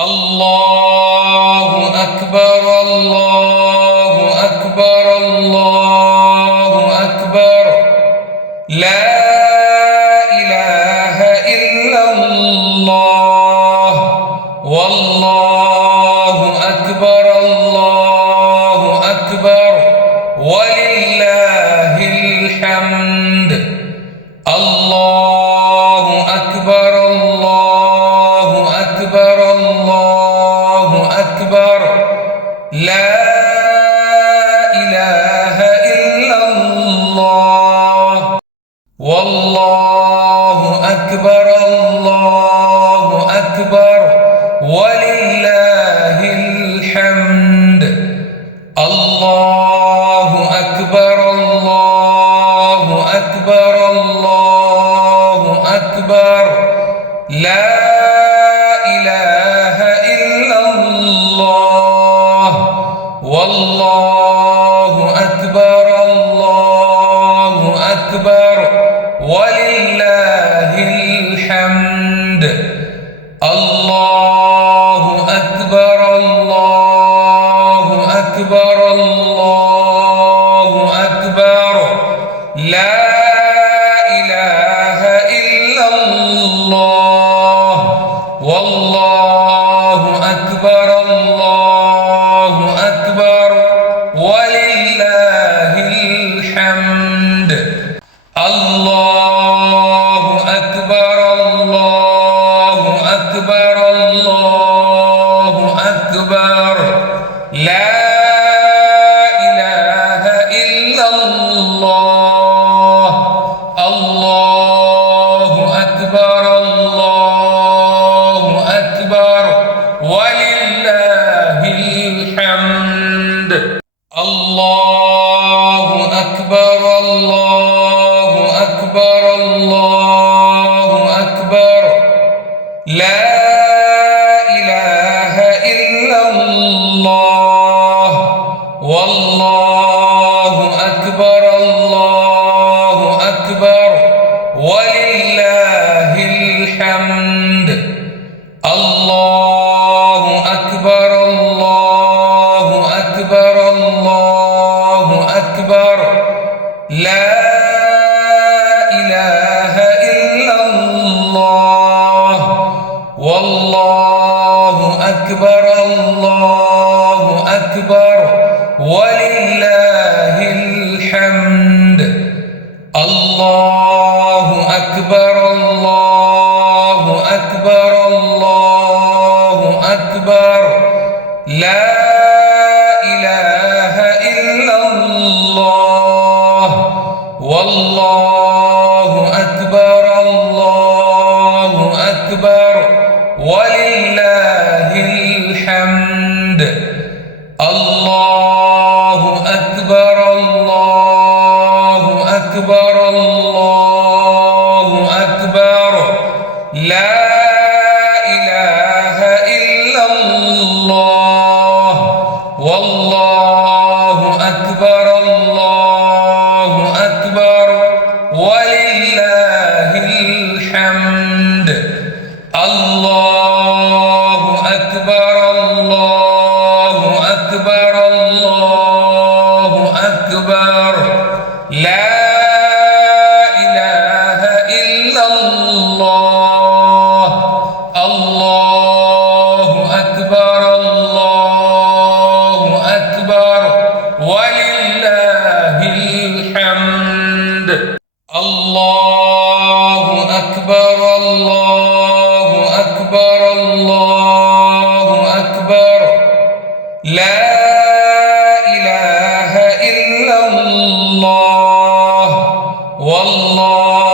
الله أكبر الله أكبر الله أكبر. لا إله إلا الله. والله أكبر الله أكبر ولله الحمد. الله أكبر الله أكبر الله أكبر. لا إله إلا الله. والله أكبر الله أكبر ولله الحمد. الله أكبر الله أكبر الله أكبر. لا إله إلا الله. والله أكبر الله أكبر ولله الحمد. الله أكبر الله أكبر الله أكبر. لا إله إلا الله. والله أكبر الله أكبر ولله الحمد. الله أكبر الله أكبر الله أكبر. لا إله إلا الله. الله أكبر الله أكبر ولله الحمد. الله أكبر الله أكبر الله أكبر. لا إله إلا الله. والله أكبر الله أكبر ولله الحمد. الله أكبر الله أكبر الله أكبر. لا إله إلا الله. والله أكبر الله أكبر ولله الحمد. الله أكبر الله أكبر الله أكبر. لا إله إلا الله. والله أكبر الله أكبر ولله الحمد. الله أكبر الله أكبر الله أكبر. لا إله إلا الله. والله أكبر الله أكبر ولله الحمد. الله أكبر الله أكبر الله أكبر. لا إله إلا الله. الله أكبر الله أكبر ولله الحمد. الله أكبر الله أكبر الله أكبر. لا إله إلا الله. والله